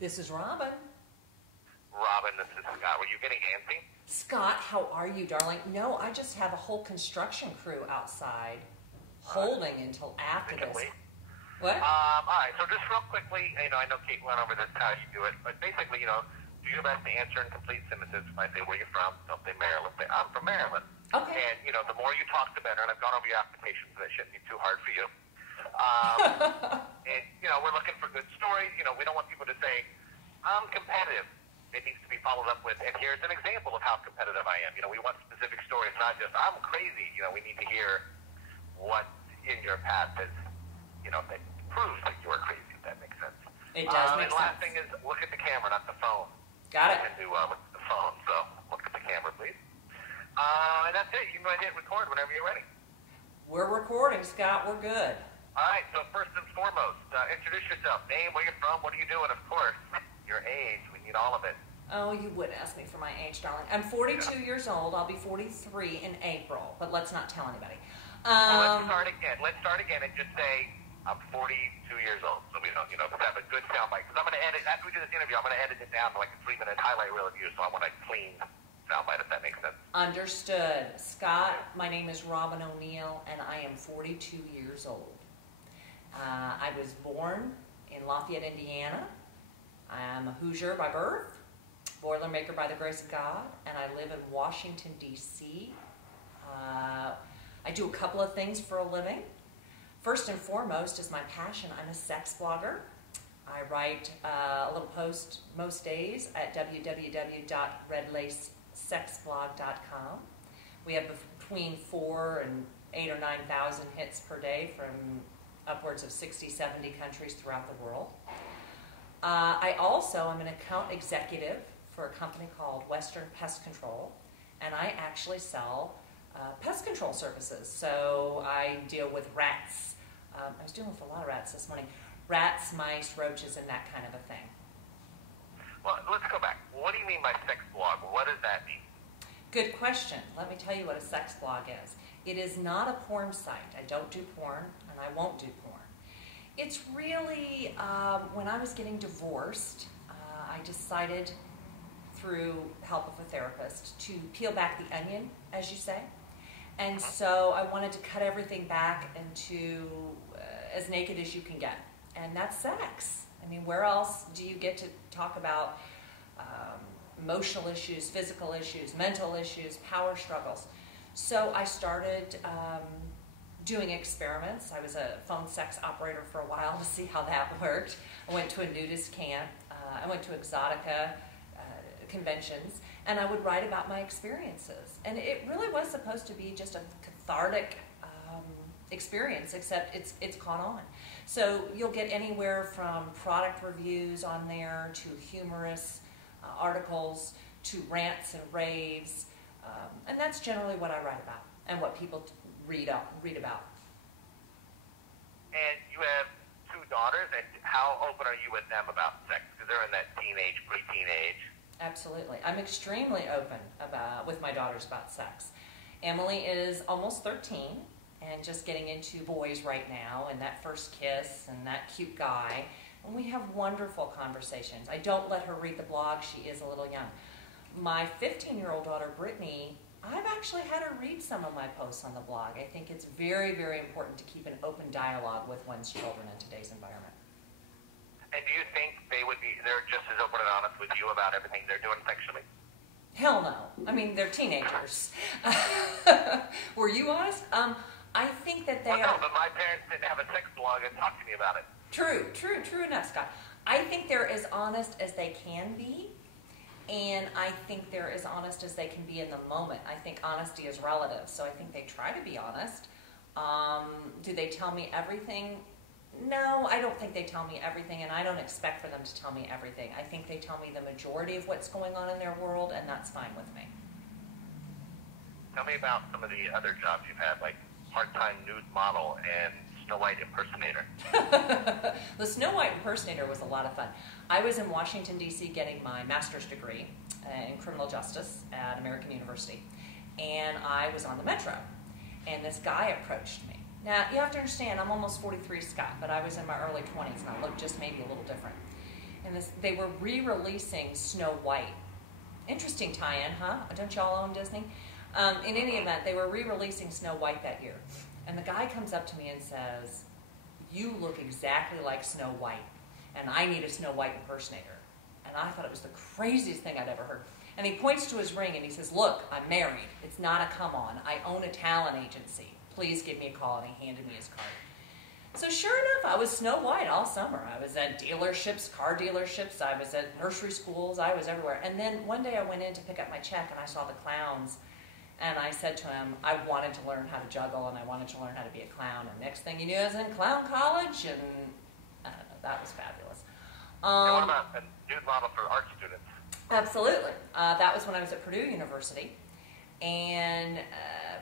This is Robin. Robin, this is Scott. Were you getting antsy? Scott, how are you, darling? No, I just have a whole construction crew outside holding until after this. What? All right, so just real quickly, I know Kate went over this, how you do it, but basically, do your best to answer in complete sentences. If I say, where you from? Don't say Maryland. Say, I'm from Maryland. Okay. And, the more you talk, the better. And I've gone over your application, so that shouldn't be too hard for you. And, we're looking for good stories. We don't want people to say, I'm competitive. It needs to be followed up with, and here's an example of how competitive I am. We want specific stories, not just, I'm crazy. We need to hear what in your past has, that proves that you are crazy, if that makes sense. It does make sense. And the last thing is, look at the camera, not the phone. Got it. You can do look at the phone, so look at the camera, please. And that's it. You can go ahead and hit record whenever you're ready. We're recording, Scott. We're good. All right, so first and foremost, introduce yourself. Name, where you're from, what are you doing, of course. Your age, we need all of it. Oh, you would ask me for my age, darling. I'm 42 years old. I'll be 43 in April, but let's not tell anybody. Well, let's start again. Let's start again and just say, I'm 42 years old, so we don't, have a good soundbite. Because I'm going to edit, after we do this interview, I'm going to edit it down to like a 3-minute highlight reel of you, so I want a clean soundbite, if that makes sense. Understood. Scott, my name is Robin Oniell, and I am 42 years old. I was born in Lafayette, Indiana. I'm a Hoosier by birth, Boilermaker by the grace of God, and I live in Washington, D.C. I do a couple of things for a living. First and foremost is my passion. I'm a sex blogger. I write a little post most days at www.redlacesexblog.com. We have between 4,000 and 8,000 or 9,000 hits per day from upwards of 60, 70 countries throughout the world. I also am an account executive for a company called Western Pest Control, and I actually sell pest control services. So I deal with rats. I was dealing with a lot of rats this morning. Rats, mice, roaches, and that kind of a thing. Well, let's go back. What do you mean by sex blog? What does that mean? Good question. Let me tell you what a sex blog is. It is not a porn site. I don't do porn, and I won't do porn. It's really, when I was getting divorced, I decided through help of a therapist to peel back the onion, as you say. And so I wanted to cut everything back into as naked as you can get. And that's sex. I mean, where else do you get to talk about emotional issues, physical issues, mental issues, power struggles? So I started doing experiments. I was a phone sex operator for a while to see how that worked. I went to a nudist camp. I went to Exotica conventions, and I would write about my experiences. And it really was supposed to be just a cathartic experience, except it's caught on. So you'll get anywhere from product reviews on there to humorous articles to rants and raves, and that's generally what I write about and what people read about. And you have 2 daughters, and how open are you with them about sex? Because they're in that teenage, preteen age. Absolutely. I'm extremely open with my daughters about sex. Emily is almost 13 and just getting into boys right now, and that first kiss and that cute guy. And we have wonderful conversations. I don't let her read the blog. She is a little young. My 15-year-old daughter, Brittany, I've actually had her read some of my posts on the blog. I think it's very, very important to keep an open dialogue with one's children in today's environment. And do you think they're just as open and honest with you about everything they're doing sexually? Hell no. I mean, they're teenagers. Were you honest? I think that they are. No, but my parents didn't have a sex blog and talk to me about it. True enough, Scott. I think they're as honest as they can be, and I think they're as honest as they can be in the moment. I think honesty is relative, so I think they try to be honest. Do they tell me everything? No, I don't think they tell me everything, and I don't expect for them to tell me everything. I think they tell me the majority of what's going on in their world, and that's fine with me. Tell me about some of the other jobs you've had, like part-time nude model and Snow White impersonator. The Snow White impersonator was a lot of fun. I was in Washington, D.C. getting my master's degree in criminal justice at American University, and I was on the Metro, and this guy approached me. Now, you have to understand, I'm almost 43, Scott, but I was in my early 20s, and I looked just maybe a little different. and they were re-releasing Snow White. Interesting tie-in, huh? Don't y'all own Disney? In any event, they were re-releasing Snow White that year. And the guy comes up to me and says, "You look exactly like Snow White, and I need a Snow White impersonator." And I thought it was the craziest thing I'd ever heard. And he points to his ring and he says, "Look, I'm married. It's not a come-on. I own a talent agency. Please give me a call." And he handed me his card. So sure enough, I was Snow White all summer. I was at dealerships, car dealerships. I was at nursery schools. I was everywhere. And then one day I went in to pick up my check and I saw the clowns. And I said to him, I wanted to learn how to juggle and I wanted to learn how to be a clown. And next thing you knew, I was in clown college, and I don't know, that was fabulous. And what about a nude model for art students? Absolutely. That was when I was at Purdue University. And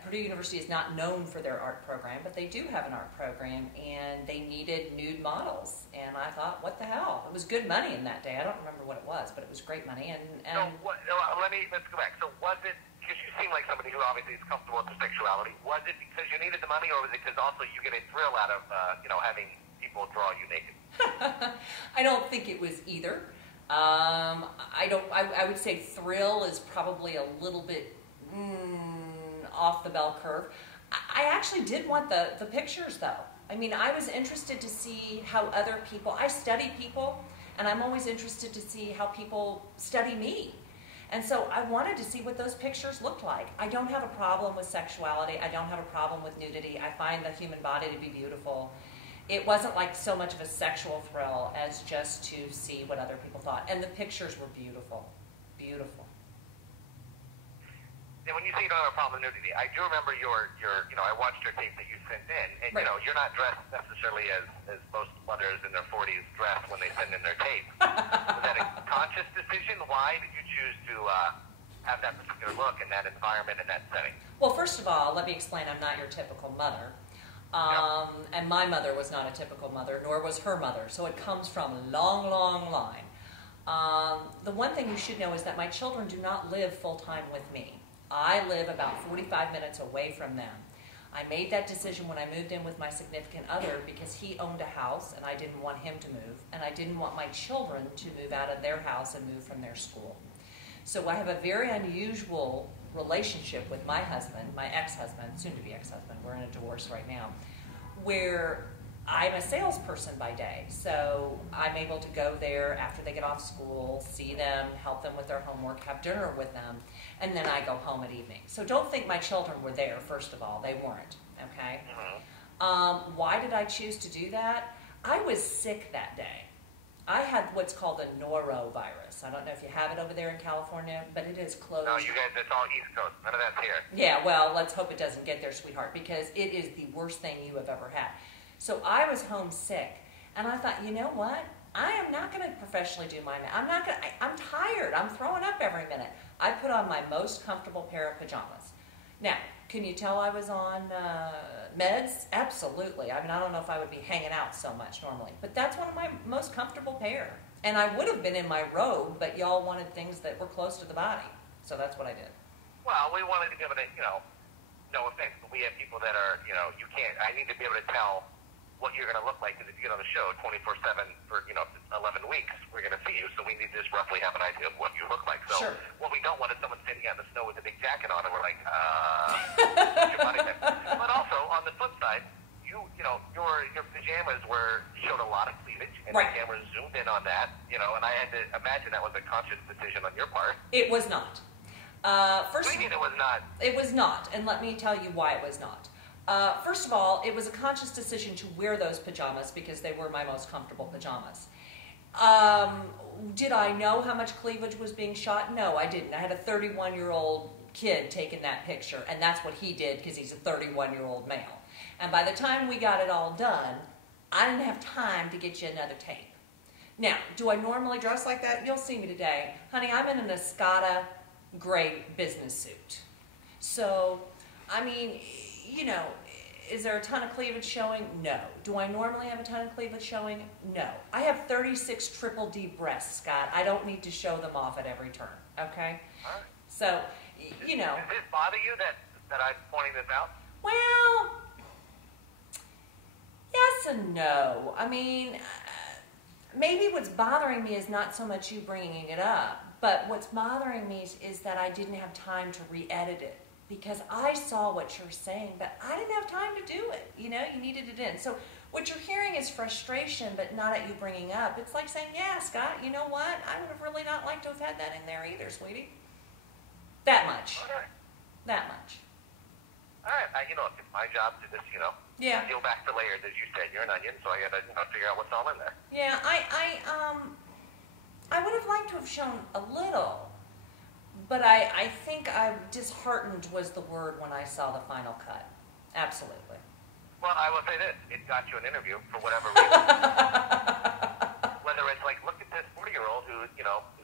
Purdue University is not known for their art program, but they do have an art program, and they needed nude models. And I thought, what the hell? It was good money in that day. I don't remember what it was, but it was great money. And so let's go back. So was it, because you seem like somebody who obviously is comfortable with their sexuality, was it because you needed the money, or was it because also you get a thrill out of having people draw you naked? I don't think it was either. I would say thrill is probably a little bit off the bell curve. I actually did want the pictures, though. I mean, I was interested to see how other people, I study people, and I'm always interested to see how people study me. And so I wanted to see what those pictures looked like. I don't have a problem with sexuality. I don't have a problem with nudity. I find the human body to be beautiful. It wasn't like so much of a sexual thrill as just to see what other people thought. And the pictures were beautiful. Beautiful. And when you say you don't have a problem with nudity, I do remember I watched your tape that you sent in, and right. You're not dressed necessarily as most mothers in their 40s dress when they send in their tape. Was that a conscious decision? Why did you choose to have that particular look in that environment and that setting? Well, first of all, let me explain. I'm not your typical mother. And my mother was not a typical mother, nor was her mother. So it comes from a long, long line. The one thing you should know is that my children do not live full-time with me. I live about 45 minutes away from them. I made that decision when I moved in with my significant other because he owned a house and I didn't want him to move, and I didn't want my children to move out of their house and move from their school. So I have a very unusual relationship with my husband, my ex-husband, soon-to-be ex-husband, we're in a divorce right now, where I'm a salesperson by day. So I'm able to go there after they get off school, see them, help them with their homework, have dinner with them, and then I go home at evening. So don't think my children were there, first of all. They weren't, okay? Why did I choose to do that? I was sick that day. I had what's called a norovirus. I don't know if you have it over there in California, but it is closed. No, you guys, it's all East Coast. None of that's here. Yeah, well, let's hope it doesn't get there, sweetheart, because it is the worst thing you have ever had. So I was homesick, and I thought, you know what? I am not going to professionally do I'm tired. I'm throwing up every minute. I put on my most comfortable pair of pajamas. Now, can you tell I was on meds? Absolutely. I mean, I don't know if I would be hanging out so much normally, but that's one of my most comfortable pair. And I would have been in my robe, but y'all wanted things that were close to the body. So that's what I did. Well, we wanted to give it no offense, but we have people that are, I need to be able to tell what you're going to look like, because if you get on the show 24/7 for 11 weeks, we're going to see you, so we need to just roughly have an idea of what you look like. So sure. What we don't want is someone standing out in the snow with a big jacket on, and we're like, your body type. But also on the flip side, your pajamas showed a lot of cleavage, and right. The camera zoomed in on that, and I had to imagine that was a conscious decision on your part. It was not. What do you mean it was not? It was not, and let me tell you why it was not. First of all, it was a conscious decision to wear those pajamas because they were my most comfortable pajamas. Did I know how much cleavage was being shot? No, I didn't. I had a 31-year-old kid taking that picture, and that's what he did because he's a 31-year-old male. And by the time we got it all done, I didn't have time to get you another tape. Now, do I normally dress like that? You'll see me today. Honey, I'm in an Escada gray business suit. So, I mean, is there a ton of cleavage showing? No. Do I normally have a ton of cleavage showing? No. I have 36 triple D breasts, Scott. I don't need to show them off at every turn, okay? All right. So, Does this bother you that I'm pointing this out? Well, yes and no. I mean, maybe what's bothering me is not so much you bringing it up, but what's bothering me is that I didn't have time to re-edit it. Because I saw what you're saying, but I didn't have time to do it. You know, you needed it in. So what you're hearing is frustration, but not at you bringing up. It's like saying, yeah, Scott, you know what? I would have really not liked to have had that in there either, sweetie. That much. Okay. That much. All right. It's my job to just, Yeah. peel back the layers. As you said, you're an onion, so I got to figure out what's all in there. Yeah, I would have liked to have shown a little. But I think disheartened was the word when I saw the final cut. Absolutely. Well, I will say this. It got you an interview for whatever reason. Whether it's like, look at this 40-year-old who, is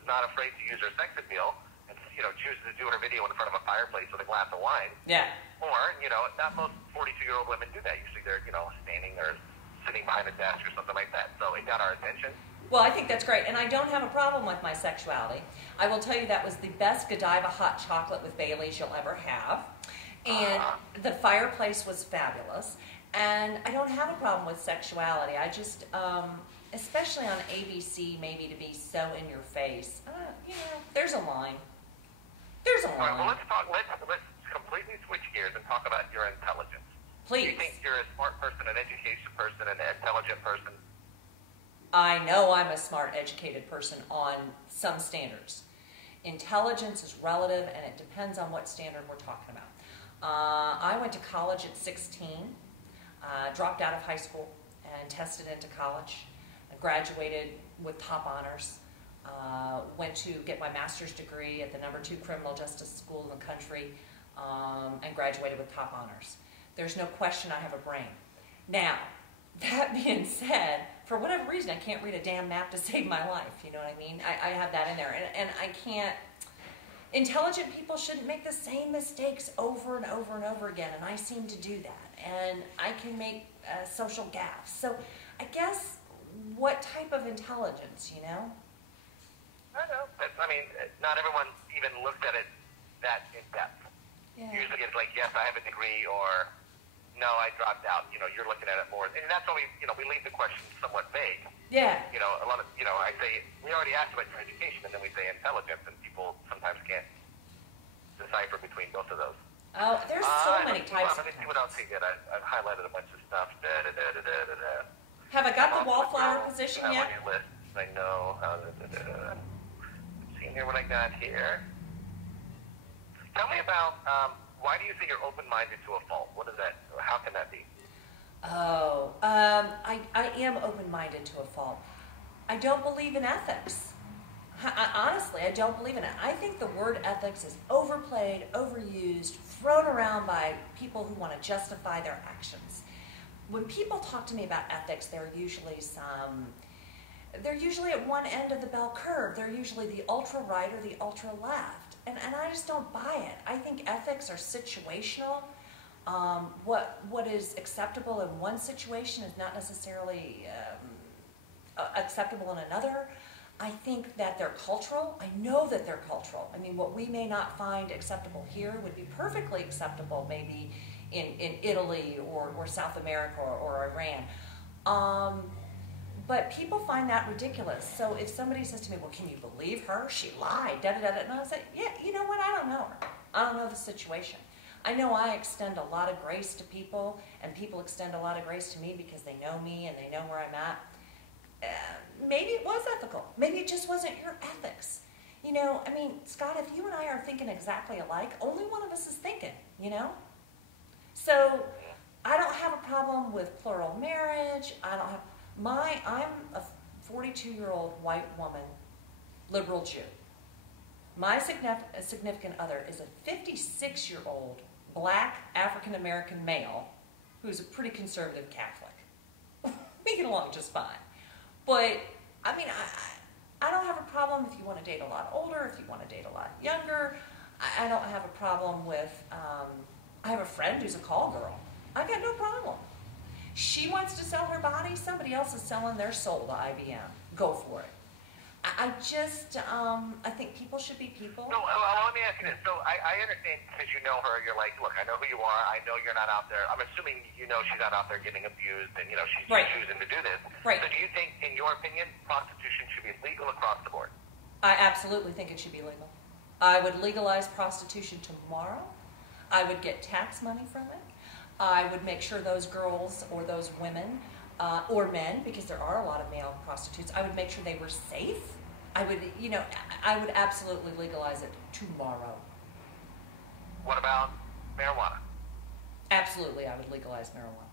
not afraid to use her sex appeal and, chooses to do her video in front of a fireplace with a glass of wine. Yeah. Or, not most 42-year-old women do that. Usually they're, standing or sitting behind a desk or something like that. So it got our attention. Well, I think that's great, and I don't have a problem with my sexuality. I will tell you that was the best Godiva hot chocolate with Bailey's you'll ever have, and the fireplace was fabulous, and I don't have a problem with sexuality. I just, especially on ABC, maybe to be so in your face, there's a line. There's a line. All right, well, let's completely switch gears and talk about your intelligence. Please. Do you think you're a smart person, an education person, an intelligent person? I know I'm a smart, educated person on some standards. Intelligence is relative, and it depends on what standard we're talking about. I went to college at 16, dropped out of high school, and tested into college. I graduated with top honors. Went to get my master's degree at the #2 criminal justice school in the country, and graduated with top honors. There's no question I have a brain. Now, that being said, for whatever reason, I can't read a damn map to save my life. You know what I mean? I have that in there. And I can't... Intelligent people shouldn't make the same mistakes over and over and over again. And I seem to do that. And I can make social gaffes. So I guess, what type of intelligence, I know. I mean, not everyone even looks at it that in depth. Yeah. Usually it's like, yes, I have a degree, or... no, I dropped out. You're looking at it more. And that's why we leave the question somewhat vague. Yeah. A lot of, I say, we already asked about your education, and then we say intelligence, and people sometimes can't decipher between both of those. Oh, there's so many types of Let me see what else he did. I've highlighted a bunch of stuff. Have I got the wallflower position yet? On your list. I know. Seeing here what I got here. Tell me about... why do you say you're open-minded to a fault? What is that? How can that be? Oh, I am open-minded to a fault. I don't believe in ethics. Honestly, I don't believe in it. I think the word ethics is overplayed, overused, thrown around by people who want to justify their actions. When people talk to me about ethics, they're usually at one end of the bell curve. They're usually the ultra-right or the ultra-left. And I just don't buy it. I think ethics are situational. What is acceptable in one situation is not necessarily acceptable in another. I think that they're cultural. I know that they're cultural. I mean, what we may not find acceptable here would be perfectly acceptable maybe in Italy or South America or Iran. But people find that ridiculous. So if somebody says to me, well, can you believe her? She lied, da-da-da-da. And I say, yeah, you know what? I don't know her. I don't know the situation. I know I extend a lot of grace to people, and people extend a lot of grace to me because they know me and they know where I'm at. Maybe it was ethical. Maybe it just wasn't your ethics. I mean, Scott, if you and I are thinking exactly alike, only one of us is thinking, So I don't have a problem with plural marriage. I'm a 42-year-old white woman, liberal Jew. My significant other is a 56-year-old black African-American male who's a pretty conservative Catholic. We get along just fine. But, I mean, I don't have a problem if you want to date a lot older, if you want to date a lot younger. I don't have a problem with, I have a friend who's a call girl. I got no problem. She wants to sell her body, somebody else is selling their soul to IBM. Go for it. I just, I think people should be people. No, let me ask you this. So I understand because you know her, you're like, look, I know who you are. I know you're not out there. I'm assuming you know she's not out there getting abused and, you know, she's Right. choosing to do this. Right. So do you think, in your opinion, prostitution should be legal across the board? I absolutely think it should be legal. I would legalize prostitution tomorrow. I would get tax money from it. I would make sure those girls or those women or men, because there are a lot of male prostitutes, I would make sure they were safe. I would, you know, I would absolutely legalize it tomorrow. What about marijuana? Absolutely, I would legalize marijuana.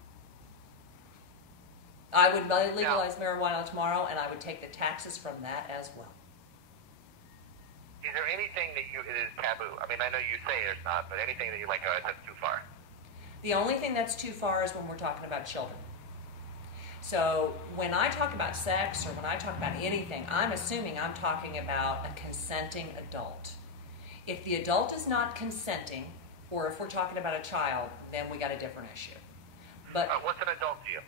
I would legalize marijuana tomorrow, and I would take the taxes from that as well. Is there anything that it is taboo? I mean, I know you say there's not, but anything that you're like, oh, that's too far? The only thing that's too far is when we're talking about children. So when I talk about sex or when I talk about anything, I'm assuming I'm talking about a consenting adult. If the adult is not consenting, or if we're talking about a child, then we got a different issue. But what's an adult to you?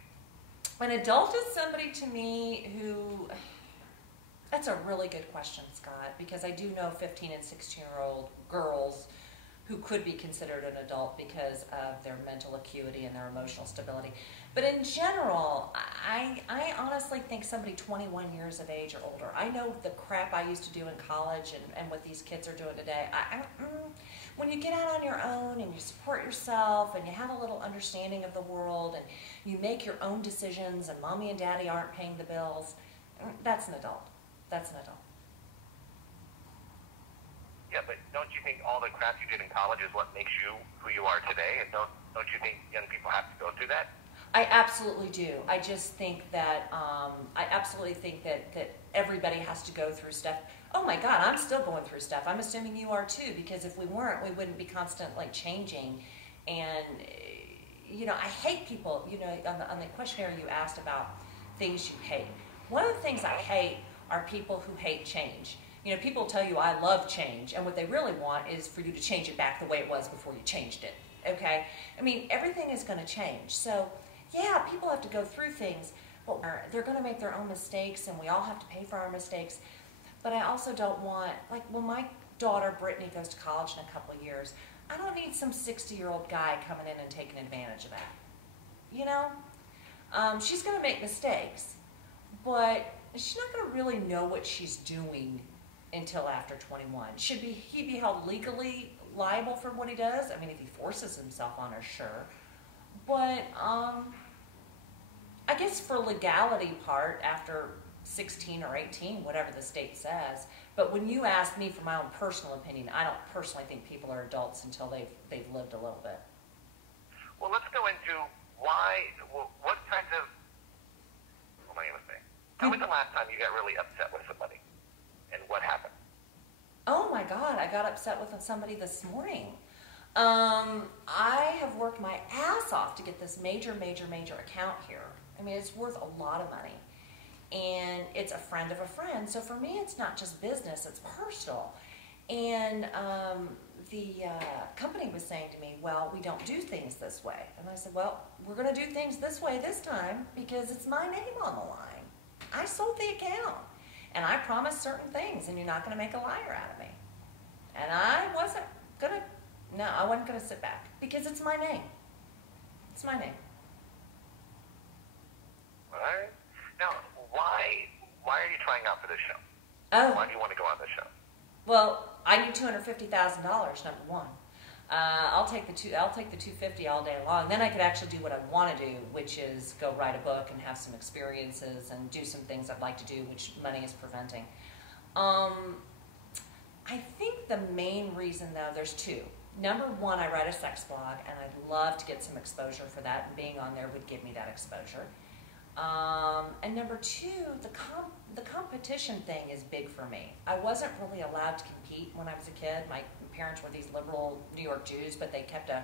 An adult is somebody to me who... That's a really good question, Scott, because I do know 15 and 16-year-old girls who could be considered an adult because of their mental acuity and their emotional stability. But in general, I honestly think somebody 21 years of age or older. I know the crap I used to do in college and what these kids are doing today. When you get out on your own and you support yourself and you have a little understanding of the world and you make your own decisions and mommy and daddy aren't paying the bills, that's an adult. That's an adult. Yeah, but don't you think all the crap you did in college is what makes you who you are today? And don't you think young people have to go through that? I absolutely do. I just think that that everybody has to go through stuff. Oh my God, I'm still going through stuff. I'm assuming you are too, because if we weren't, we wouldn't be constantly changing. And you know, I hate people. You know, on the questionnaire you asked about things you hate. One of the things I hate are people who hate change. You know, people tell you I love change, and what they really want is for you to change it back the way it was before you changed it. Okay? I mean, everything is going to change. So, yeah, people have to go through things, but they're going to make their own mistakes, and we all have to pay for our mistakes. But I also don't want, like, when my daughter Brittany goes to college in a couple of years, I don't need some 60-year-old guy coming in and taking advantage of that. You know? She's going to make mistakes, but she's not going to really know what she's doing until after 21. Should he be held legally liable for what he does? I mean, if he forces himself on her, sure. But I guess for legality part, after 16 or 18, whatever the state says. But when you ask me for my own personal opinion, I don't personally think people are adults until they've lived a little bit. Well, let's go into what kinds of, what am I going to say? When was the last time you got really upset with somebody? And what happened? Oh my God, I got upset with somebody this morning. I have worked my ass off to get this major account here. I mean, it's worth a lot of money. And it's a friend of a friend. So for me, it's not just business, it's personal. And the company was saying to me, well, we don't do things this way. And I said, well, we're going to do things this way this time because it's my name on the line. I sold the account. And I promised certain things, and you're not going to make a liar out of me. And I wasn't going to sit back because it's my name. It's my name. All right. Now, why are you trying out for this show? Oh. Why do you want to go on this show? Well, I need $250,000, number one. I'll take the $250 all day long. Then I could actually do what I want to do, which is go write a book and have some experiences and do some things I'd like to do, which money is preventing. I think the main reason, though, there's two. Number one, I write a sex blog, and I'd love to get some exposure for that, and being on there would give me that exposure. And number two, the competition thing is big for me. I wasn't really allowed to compete when I was a kid. My parents were these liberal New York Jews, but they kept a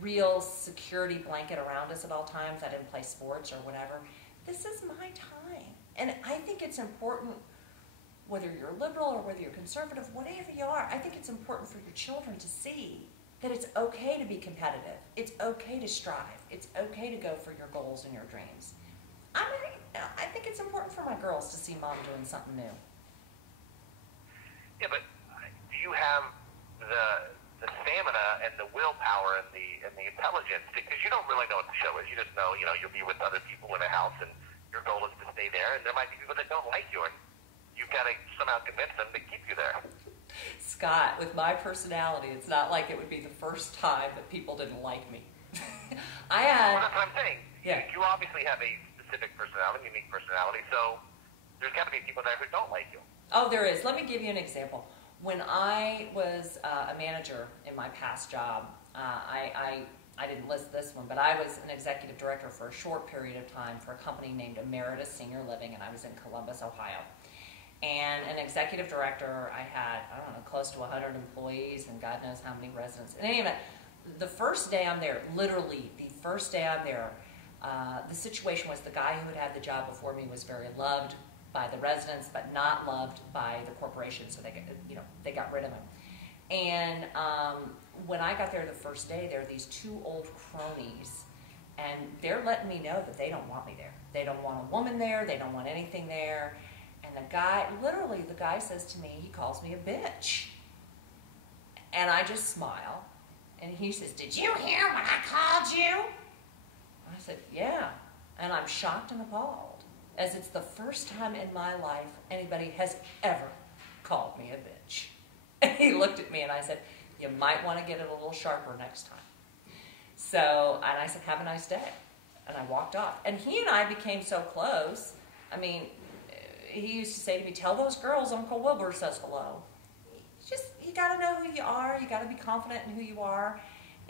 real security blanket around us at all times. I didn't play sports or whatever. This is my time. And I think it's important, whether you're liberal or whether you're conservative, whatever you are, I think it's important for your children to see that it's okay to be competitive. It's okay to strive. It's okay to go for your goals and your dreams. I think it's important for my girls to see mom doing something new. and the willpower and the intelligence, because you don't really know what the show is. You just know, you'll be with other people in a house, and your goal is to stay there, and there might be people that don't like you, and you've got to somehow convince them to keep you there. Scott, with my personality, it's not like it would be the first time that people didn't like me. Well, that's what I'm saying. Yeah. You obviously have a specific personality, unique personality, so there's got to be people there who don't like you. Oh, there is. Let me give you an example. When I was a manager in my past job, I didn't list this one, but I was an executive director for a short period of time for a company named Emeritus Senior Living, and I was in Columbus, Ohio. And an executive director, I had, I don't know, close to 100 employees and God knows how many residents. In any event, the first day I'm there, literally the first day I'm there, the situation was the guy who had the job before me was very loved by the residents, but not loved by the corporation, so they got rid of him. And when I got there the first day, there were these two old cronies, and they're letting me know that they don't want me there. They don't want a woman there. They don't want anything there. And the guy says to me, he calls me a bitch. And I just smile. And he says, "Did you hear when I called you?" I said, "Yeah." And I'm shocked and appalled, as it's the first time in my life anybody has ever called me a bitch. And he looked at me and I said, "You might want to get it a little sharper next time." So, and I said, "Have a nice day." And I walked off. And he and I became so close. I mean, he used to say to me, "Tell those girls Uncle Wilbur says hello." You got to know who you are. You got to be confident in who you are.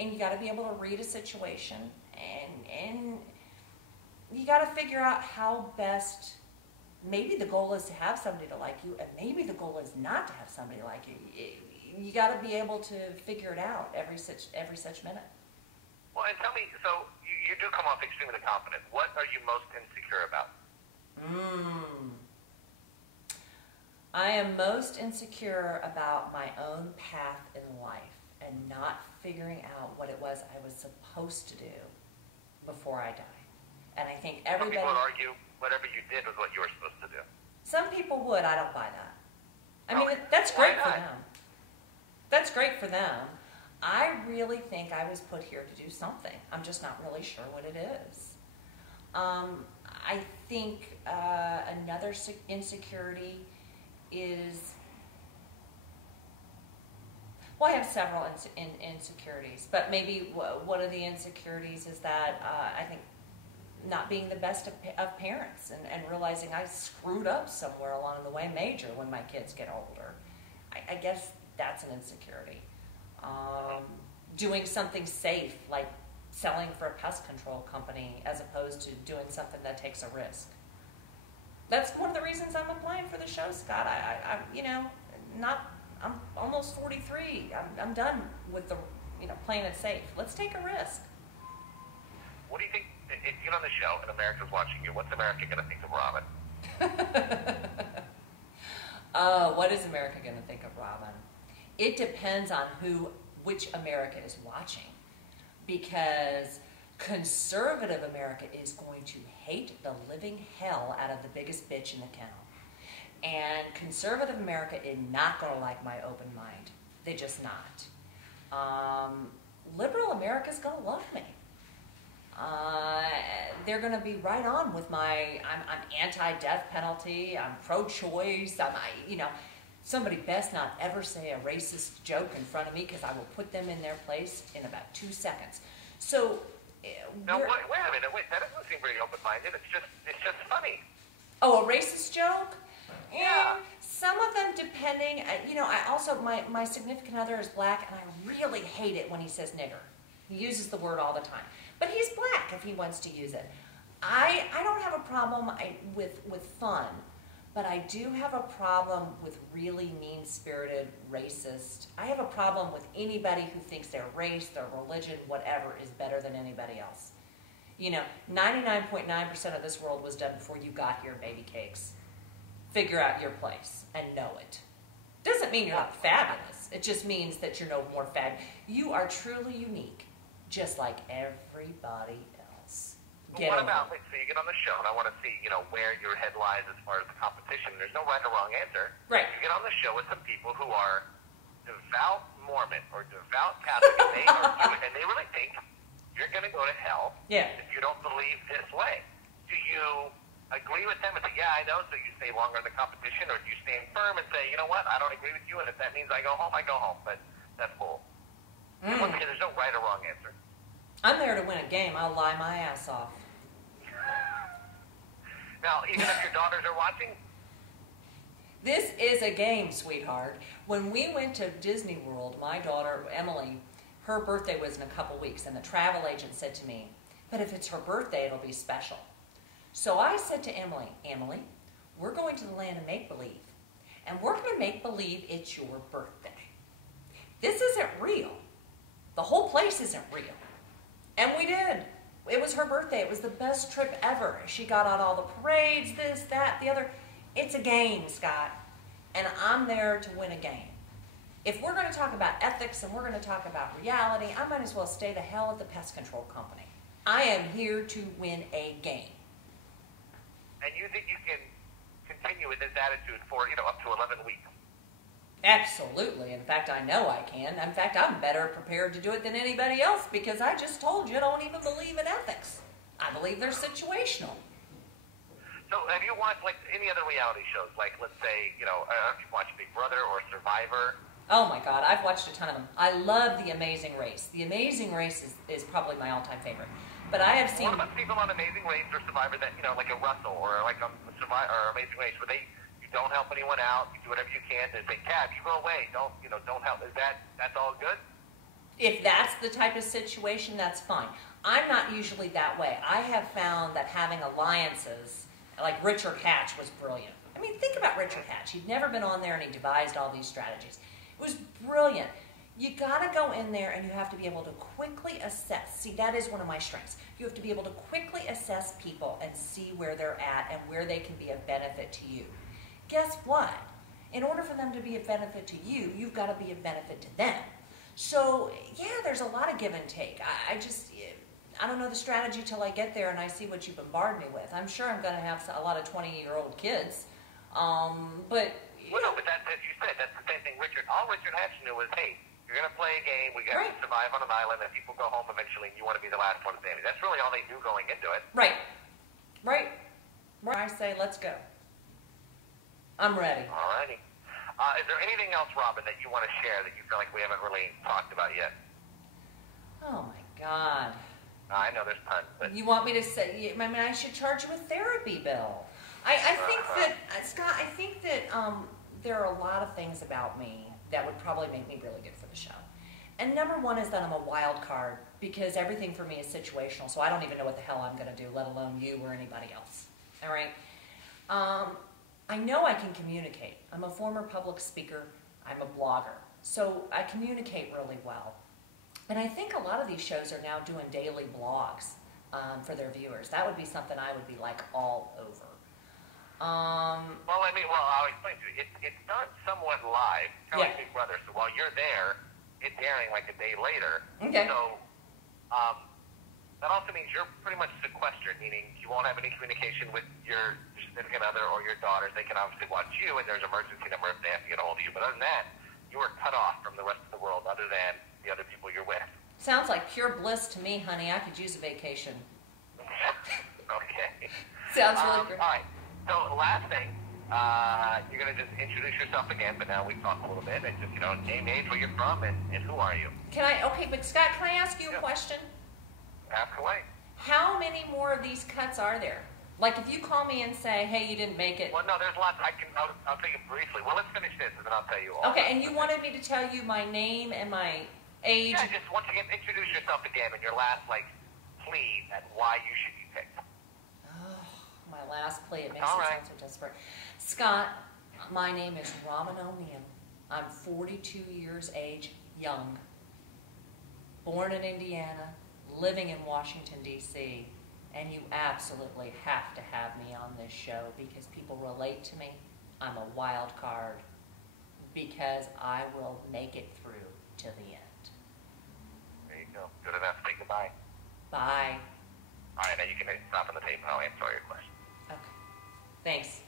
And you got to be able to read a situation. And you got to figure out how best, maybe the goal is to have somebody to like you, and maybe the goal is not to have somebody like you. You got to be able to figure it out every such minute. Well, and tell me, so you do come off extremely confident. What are you most insecure about? I am most insecure about my own path in life and not figuring out what it was I was supposed to do before I die. And I think everybody... Some people would argue whatever you did was what you were supposed to do. Some people would. I don't buy that. I mean, that's great for them. That's great for them. I really think I was put here to do something. I'm just not really sure what it is. I think another insecurity is, well, I have several insecurities, but maybe one of the insecurities is that I think not being the best of parents and realizing I screwed up somewhere along the way major when my kids get older. I guess that's an insecurity. Doing something safe, like selling for a pest control company as opposed to doing something that takes a risk. That's one of the reasons I'm applying for the show, Scott. I'm almost 43. I'm done with the, playing it safe. Let's take a risk. What do you think, if you get on the show and America's watching you, what's America going to think of Robin? What is America going to think of Robin? It depends on which America is watching, because conservative America is going to hate the living hell out of the biggest bitch in the kennel. And conservative America is not going to like my open mind. They're just not. Liberal America's going to love me. They're going to be right on with I'm anti-death penalty, I'm pro-choice, somebody best not ever say a racist joke in front of me, because I will put them in their place in about 2 seconds. So, no, wait a minute. Wait, that doesn't seem very open-minded. It's just funny. Oh, a racist joke? Yeah. Some of them, depending. I also my significant other is black, and I really hate it when he says nigger. He uses the word all the time, but he's black if he wants to use it. I don't have a problem with fun, but I do have a problem with really mean-spirited, racist. I have a problem with anybody who thinks their race, their religion, whatever, is better than anybody else. 99.9% of this world was done before you got here, baby cakes. Figure out your place and know it. Doesn't mean you're not fabulous. It just means that you're no more fab. You are truly unique, just like everybody else. So you get on the show, and I want to see, where your head lies as far as the competition. There's no right or wrong answer. Right. You get on the show with some people who are devout Mormon or devout Catholic, and they are Jewish, and they really think you're going to go to hell if you don't believe this way. Do you agree with them and say, yeah, I know, so you stay longer in the competition, or do you stand firm and say, you know what, I don't agree with you, and if that means I go home, but that's bull. And once again, there's no right or wrong answer. I'm there to win a game. I'll lie my ass off. Now, even if your daughters are watching? This is a game, sweetheart. When we went to Disney World, my daughter, Emily, her birthday was in a couple weeks, and the travel agent said to me, but if it's her birthday, it'll be special. So I said to Emily, we're going to the land of make-believe, and we're going to make believe it's your birthday. This isn't real. The whole place isn't real. And we did. It was her birthday. It was the best trip ever. She got on all the parades, this, that, the other. It's a game, Scott, and I'm there to win a game. If we're going to talk about ethics and we're going to talk about reality, I might as well stay the hell at the pest control company. I am here to win a game. And you think you can continue with this attitude for, up to 11 weeks? Absolutely. In fact, I know I can. In fact, I'm better prepared to do it than anybody else because I just told you I don't even believe in ethics. I believe they're situational. So have you watched, any other reality shows? Like, let's say, if you watch Big Brother or Survivor? Oh, my God. I've watched a ton of them. I love The Amazing Race. The Amazing Race is probably my all-time favorite. But I have seen... What about people on Amazing Race or Survivor that, like a Russell or like a Survivor or Amazing Race where you don't help anyone out, you do whatever you can to say, Cab, you go away, don't help. That's all good? If that's the type of situation, that's fine. I'm not usually that way. I have found that having alliances, like Richard Hatch was brilliant. I mean, think about Richard Hatch. He'd never been on there and he devised all these strategies. It was brilliant. You got to go in there and you have to be able to quickly assess. See, that is one of my strengths. You have to be able to quickly assess people and see where they're at and where they can be of benefit to you. Guess what? In order for them to be of benefit to you, you've got to be of benefit to them. So, yeah, there's a lot of give and take. I don't know the strategy till I get there and I see what you bombard me with. I'm sure I'm going to have a lot of 20-year-old kids, but... Well, no, but as you said, that's the same thing. All Richard Hatch knew was, hey, you're going to play a game, we got to survive on an island, and people go home eventually, and you want to be the last one standing. That's really all they knew going into it. Right. I say, let's go. I'm ready. All righty. Is there anything else, Robin, that you want to share that you feel like we haven't really talked about yet? Oh, my God. I know there's tons, but... You want me to say, I should charge you a therapy bill. I think that, Scott, there are a lot of things about me that would probably make me really good for the show. And number one is that I'm a wild card because everything for me is situational, so I don't even know what the hell I'm going to do, let alone you or anybody else. All right? I know I can communicate. I'm a former public speaker. I'm a blogger. So I communicate really well. And I think a lot of these shows are now doing daily blogs for their viewers. That would be something I would be all over. I'll explain to you. It's done somewhat live, kind of like Big Brother. So while you're there, it's airing a day later. Okay. So that also means you're pretty much sequestered, meaning you won't have any communication with your significant other or your daughters. They can obviously watch you, and there's an emergency number if they have to get a hold of you. But other than that, you are cut off from the rest of the world other than the other people you're with. Sounds like pure bliss to me, honey. I could use a vacation. Okay. Sounds really great. All right. So last thing, you're going to just introduce yourself again, but now we've talked a little bit, and just, name, age, where you're from, and who are you? But Scott, can I ask you a question? Ask away. How many more of these cuts are there? Like if you call me and say, hey, you didn't make it. Well, no, there's lots. I'll tell you briefly. Well, let's finish this, and then I'll tell you all. Okay, and you wanted me to tell you my name and my age? Yeah, just once again, introduce yourself again, and your last, plea at why you should be picked. My last plea, it makes it sound so desperate. Scott, my name is Robin Oniell. I'm 42 years age, young. Born in Indiana, living in Washington, D.C., and you absolutely have to have me on this show because people relate to me. I'm a wild card because I will make it through to the end. There you go. Good enough. Say goodbye. Bye. All right, now you can stop on the tape and I'll answer all your questions. Okay. Thanks.